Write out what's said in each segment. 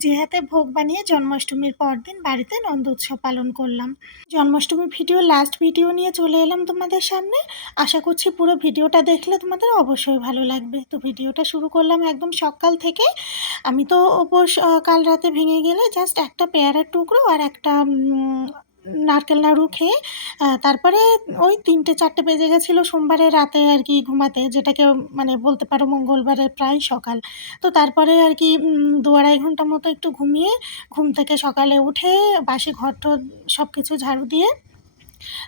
নিজে হাতে ভোগ বানিয়ে জন্মাষ্টমীর পরদিন বাড়িতে নন্দ উৎসব পালন করলাম। জন্মাষ্টমীর লাস্ট ভিডিও নিয়ে চলে এলাম তোমাদের সামনে। আশা করছি পুরো ভিডিওটা দেখলে তোমাদের অবশ্যই ভালো লাগবে। তো ভিডিওটা শুরু করলাম একদম সকাল থেকে। আমি তো উপোস কাল রাতে ভেঙে গেলে জাস্ট একটা পেয়ারার টুকরো আর একটা নারকেল নাড়ু খেয়ে তারপরে ওই 3টে-4টে বেজে গেছিলো সোমবারে রাতে আর কি ঘুমাতে, যেটাকে মানে বলতে পারো মঙ্গলবারের প্রায় সকাল। তো তারপরে আর কি 2-2.5 ঘন্টা মতো একটু ঘুমিয়ে ঘুম থেকে সকালে উঠে বাসি ঘর-টর সব কিছু ঝাড়ু দিয়ে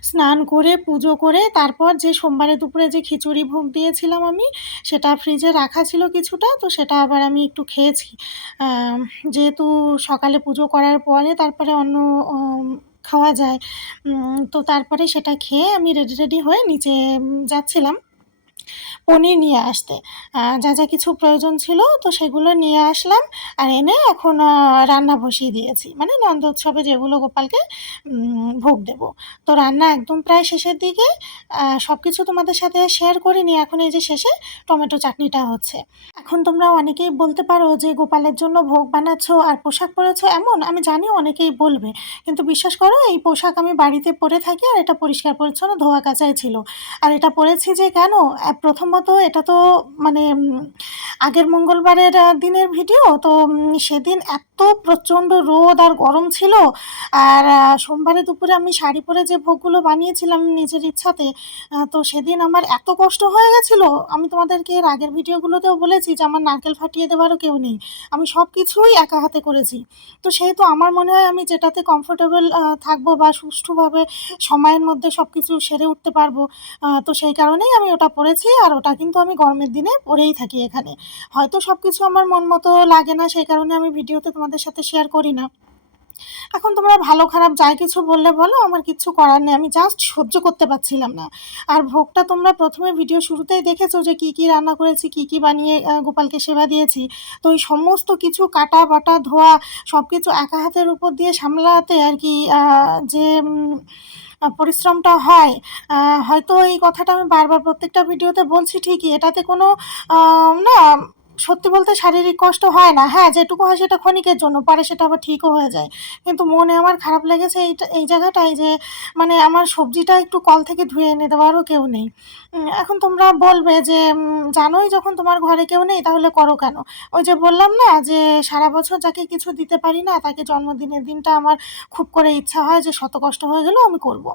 স্নান করে পুজো করে তারপর যে সোমবারে দুপুরে যে খিচুড়ি ভোগ দিয়েছিলাম আমি, সেটা ফ্রিজে রাখা ছিল কিছুটা, তো সেটা আবার আমি একটু খেয়েছি। যেহেতু সকালে পুজো করার পরে তারপরে অন্য খাওয়া যায়, তো তারপরে সেটা খেয়ে আমি রেডি হয়ে নিচে যাচ্ছিলাম পনির নিয়ে আসতে। যা যা কিছু প্রয়োজন ছিল তো সেগুলো নিয়ে আসলাম, আর এনে এখন রান্না বসিয়ে দিয়েছি, মানে নন্দ উৎসবে যেগুলো গোপালকে ভোগ দেব। তো রান্না একদম প্রায় শেষের দিকে। সব কিছু তোমাদের সাথে শেয়ার করিনি, এখন এই যে শেষে টমেটো চাটনিটা হচ্ছে। এখন তোমরা অনেকেই বলতে পারো যে গোপালের জন্য ভোগ বানাচ্ছো আর পোশাক পরেছো, এমন আমি জানি অনেকেই বলবে, কিন্তু বিশ্বাস করো এই পোশাক আমি বাড়িতে পরে থাকি আর এটা পরিষ্কার পরিচ্ছন্ন ধোয়া কাচাই ছিল। আর এটা পরেছি যে কেন, প্রথমত এটা তো মানে আগের মঙ্গলবারের দিনের ভিডিও তো, সেদিন এত প্রচণ্ড রোদ আর গরম ছিল। আর সোমবারে দুপুরে আমি শাড়ি পরে যে ভোগগুলো বানিয়েছিলাম নিজের ইচ্ছাতে, তো সেদিন আমার এত কষ্ট হয়ে গেছিলো। আমি তোমাদেরকে এর আগের ভিডিওগুলোতেও বলেছি যে আমার নারকেল ফাটিয়ে দেওয়ারও কেউ নেই, আমি সব কিছুই একা হাতে করেছি। তো সেহেতু আমার মনে হয় আমি যেটাতে কমফোর্টেবল থাকবো বা সুষ্ঠুভাবে সময়ের মধ্যে সব কিছু সেরে উঠতে পারবো, তো সেই কারণেই আমি ওটা পরেছি। আর ওটা কিন্তু আমি গরমের দিনে পরেই থাকি এখানে। হয়তো সব কিছু আমার মন মতো লাগে না, সেই কারণে আমি ভিডিওতে তোমাদের সাথে শেয়ার করি না। এখন তোমরা ভালো খারাপ যাই কিছু বললে বলো, আমার কিচ্ছু করার নেই, আমি জাস্ট সহ্য করতে পারছিলাম না। আর ভোগটা তোমরা প্রথমে ভিডিও শুরুতেই দেখেছো যে কী কী রান্না করেছি, কী কী বানিয়ে গোপালকে সেবা দিয়েছি। তো এই সমস্ত কিছু কাটা বাটা ধোয়া সব কিছু একা হাতের উপর দিয়ে সামলাতে আর কি যে পরিশ্রমটা হয়, হয়তো এই কথাটা আমি বারবার প্রত্যেকটা ভিডিওতে বলছি ঠিকই, এটাতে কোনো না সত্যি বলতে শারীরিক কষ্ট হয় না। হ্যাঁ, যেটুকু হয় সেটা ক্ষণিকের জন্য, পরে সেটা আবার ঠিকও হয়ে যায়। কিন্তু মনে আমার খারাপ লেগেছে এই জায়গাটায় যে মানে আমার সবজিটা একটু কল থেকে ধুয়ে এনে দেওয়ারও কেউ নেই। এখন তোমরা বলবে যে জানোই যখন তোমার ঘরে কেউ নেই তাহলে করো কেন? ওই যে বললাম না যে সারা বছর যাকে কিছু দিতে পারি না তাকে জন্মদিনের দিনটা আমার খুব করে ইচ্ছা হয় যে শত কষ্ট হয়ে গেলেও আমি করব।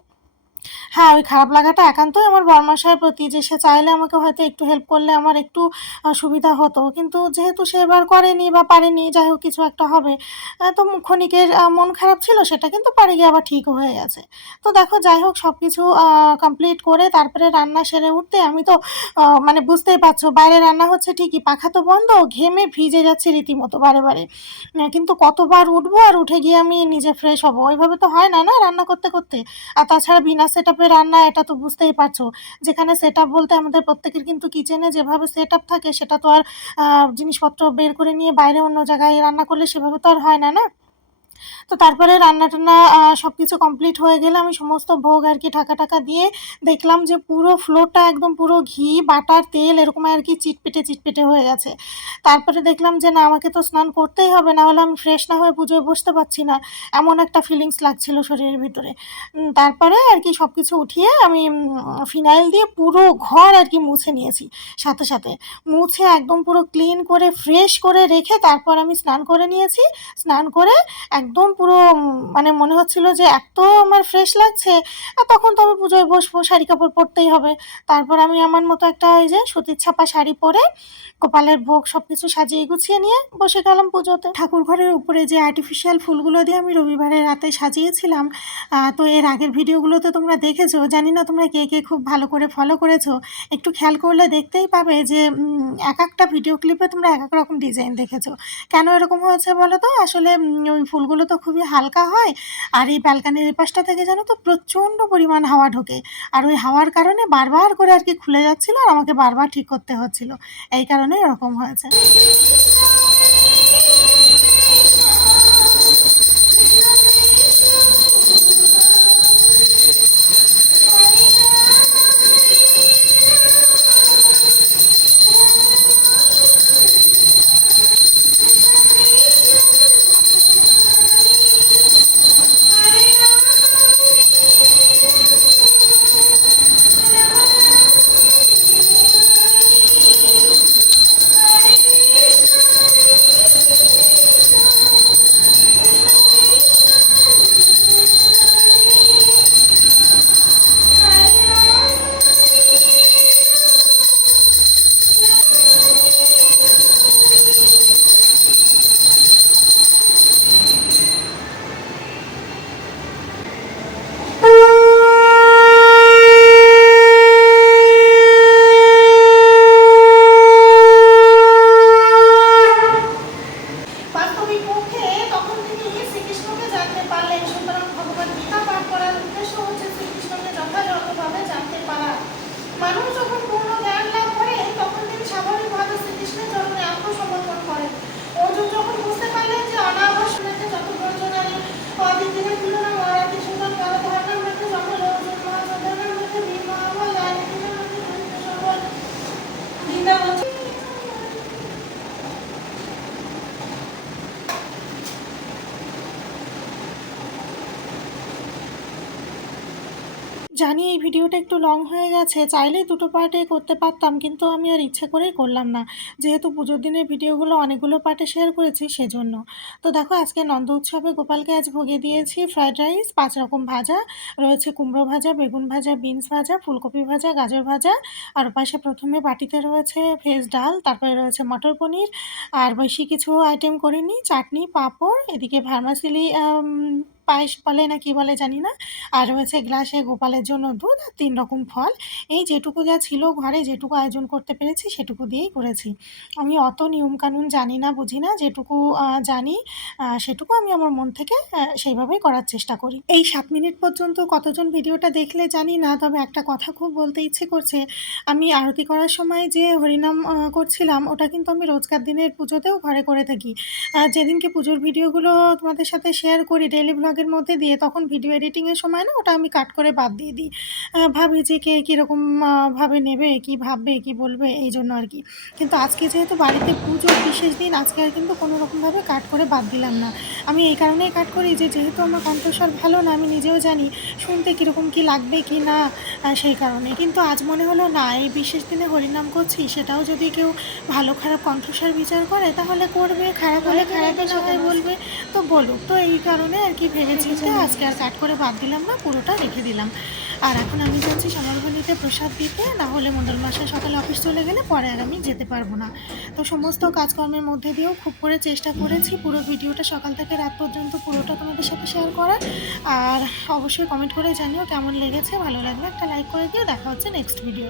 হ্যাঁ, ওই খারাপ লাগাটা একান্তই আমার বরমশাইয়ের প্রতি, যে সে চাইলে আমাকে হয়তো একটু হেল্প করলে আমার একটু সুবিধা হতো। কিন্তু যেহেতু সে এবার করেনি বা পারেনি, যাই হোক কিছু একটা হবে। তো ক্ষণিকের মন খারাপ ছিল, সেটা কিন্তু পরে গিয়ে আবার ঠিকও হয়ে গেছে। তো দেখো যাই হোক সব কিছু কমপ্লিট করে তারপরে রান্না সেরে উঠতে আমি তো মানে বুঝতেই পারছো বাইরে রান্না হচ্ছে ঠিকই, পাখা তো বন্ধ, ঘেমে ভিজে যাচ্ছি রীতিমতো বারে। কিন্তু কতবার উঠবো আর উঠে গিয়ে আমি নিজে ফ্রেশ হবো? ওইভাবে তো হয় না, না রান্না করতে। আর তাছাড়া বিনা সেটআপে রান্না, এটা তো বুঝতেই পারছো। যেখানে সেটআপ বলতে আমাদের প্রত্যেকের কিন্তু কিচেনে যেভাবে সেটআপ থাকে সেটা তো আর জিনিসপত্র বের করে নিয়ে বাইরে অন্য জায়গায় রান্না করলে সেভাবে তো আর হয় না, না? তো তারপরে রান্না-টান্না সব কিছু কমপ্লিট হয়ে গেলে আমি সমস্ত ভোগ আর কি ঢাকা দিয়ে দেখলাম যে পুরো ফ্লোরটা একদম পুরো ঘি, বাটার, তেল এরকম আর কি চিটপেটে হয়ে গেছে। তারপরে দেখলাম যে না, আমাকে তো স্নান করতেই হবে, না হলে আমি ফ্রেশ না হয়ে পুজোয় বসতে পারছি না। এমন একটা ফিলিংস লাগছিল শরীরের ভিতরে। তারপরে আর কি সব কিছু উঠিয়ে আমি ফিনাইল দিয়ে পুরো ঘর আর কি মুছে নিয়েছি সাথে। মুছে একদম পুরো ক্লিন করে ফ্রেশ করে রেখে তারপর আমি স্নান করে নিয়েছি। স্নান করে একদম পুরো মানে মনে হচ্ছিল যে এত আমার ফ্রেশ লাগছে, আর তখন তো আমি পুজোয় বসবো, শাড়ি কাপড় পরতেই হবে। তারপর আমি আমার মতো একটা ওই যে সুতির ছাপা শাড়ি পরে গোপালের ভোগ সব কিছু সাজিয়ে গুছিয়ে নিয়ে বসে গেলাম পুজোতে। ঠাকুর ঘরের উপরে যে আর্টিফিশিয়াল ফুলগুলো দিয়ে আমি রবিবারের রাতে সাজিয়েছিলাম, তো এর আগের ভিডিওগুলোতে তোমরা দেখেছো, জানি না তোমরা কে খুব ভালো করে ফলো করেছো। একটু খেয়াল করলে দেখতেই পাবে যে এক একটা ভিডিও ক্লিপে তোমরা এক এক রকম ডিজাইন দেখেছো। কেন এরকম হয়েছে বলো তো? আসলে ওই ফুলগুলো তো খুবই হালকা হয়, আর এই ব্যালকানির এপাশটা থেকে জানো তো প্রচণ্ড পরিমাণ হাওয়া ঢোকে, আর ওই হাওয়ার কারণে বারবার করে আর কি খুলে যাচ্ছিলো আর আমাকে বারবার ঠিক করতে হচ্ছিল। এই কারণে এরকম হয়েছে। উঠে তখন তিনি শ্রীকৃষ্ণকে জানতে পারলেন। সুতরাং ভগবান গীতা পাঠ করার উদ্দেশ্য হচ্ছে শ্রীকৃষ্ণকে যথাযথভাবে জানতে পারা। মানুষ যখন পূর্ণ জ্ঞান লাভ করে তখন তিনি স্বাভাবিকভাবে শ্রীকৃষ্ণের চরণে আত্মসমর্পণ করেন। অর্জুন যখন বুঝতে পারলেন যে অনাবশ্যকে যত বর্জনারী অদিতিনের তুলনা মহারাতি সুন্দর পরধারণের মধ্যে সকল অর্জুন মহাচন্দ্রের মধ্যে ভীম মহাবল রাজনীতির মধ্যে সকল বৃন্দাবন। জানি এই ভিডিওটা একটু লং হয়ে গেছে, চাইলেই দুটো পার্টে করতে পারতাম, কিন্তু আমি আর ইচ্ছে করেই করলাম না, যেহেতু পুজোর দিনের ভিডিওগুলো অনেকগুলো পার্টে শেয়ার করেছি সেজন্য। তো দেখো আজকে নন্দ উৎসবে গোপালকে আজ ভোগে দিয়েছি ফ্রাইড রাইস, 5 রকম ভাজা রয়েছে, কুমড়ো ভাজা, বেগুন ভাজা, বিনস ভাজা, ফুলকপি ভাজা, গাজর ভাজা, আর পাশে প্রথমে বাটিতে রয়েছে ভেজ ডাল, তারপরে রয়েছে মটর পনির, আর বেশি কিছু আইটেম করিনি, চাটনি, পাঁপড়, এদিকে ভার্মাসিলি পায়েস বলে না কি বলে জানি না, আর রয়েছে গ্লাসে গোপালের জন্য দুধ, আর 3 রকম ফল। এই যেটুকু যা ছিল ঘরে, যেটুকু আয়োজন করতে পেরেছি সেটুকু দিয়েই করেছি। আমি অত নিয়মকানুন জানি না, বুঝি না, যেটুকু জানি সেটুকু আমি আমার মন থেকে সেইভাবেই করার চেষ্টা করি। এই 7 মিনিট পর্যন্ত কতজন ভিডিওটা দেখলে জানি না, তবে একটা কথা খুব বলতে ইচ্ছে করছে। আমি আরতি করার সময় যে হরিনাম করছিলাম, ওটা কিন্তু আমি রোজকার দিনের পুজোতেও ঘরে করে থাকি। যেদিনকে পুজোর ভিডিওগুলো তোমাদের সাথে শেয়ার করি ডেইলি ব্লগের মধ্যে দিয়ে, তখন ভিডিও এডিটিংয়ের সময় না ওটা আমি কাট করে বাদ দিয়ে দিই। ভাবি যে কে কীরকম ভাবে নেবে, কি ভাববে, কি বলবে, এই জন্য আর কি। কিন্তু আজকে যেহেতু বাড়িতে পুজোর বিশেষ দিন, আজকে আর কিন্তু কোনো রকমভাবে কাট করে বাদ দিলাম না। আমি এই কারণেই কাট করি যে যেহেতু আমার কণ্ঠস্বর ভালো না, আমি নিজেও জানি শুনতে কীরকম কী লাগবে কি না, সেই কারণে। কিন্তু আজ মনে হলো না, এই বিশেষ দিনে হরিনাম করছি, সেটাও যদি কেউ ভালো খারাপ কণ্ঠস্বর বিচার করে তাহলে করবে, খারাপ হলে খারাপই না হয় বলবে, তো বলুক। তো এই কারণে আর কি ভেবেছি যে আজকে আর কাট করে বাদ দিলাম না, পুরোটা রেখে দিলাম। আর এখন আমি যাচ্ছি সমরভূমিতে প্রসাদ দিতে, না হলে মণ্ডল মশাই সকালে অফিস চলে গেলে পরে আর আমি যেতে পারবো না। তো সমস্ত কাজকর্মের মধ্যে দিয়েও খুব করে চেষ্টা করেছি পুরো ভিডিওটা সকাল থেকে রাত পর্যন্ত পুরোটা তোমাদের সাথে শেয়ার করার। আর অবশ্যই কমেন্ট করে জানিও কেমন লেগেছে, ভালো লাগলে একটা লাইক করে দিও। দেখা হচ্ছে নেক্সট ভিডিও।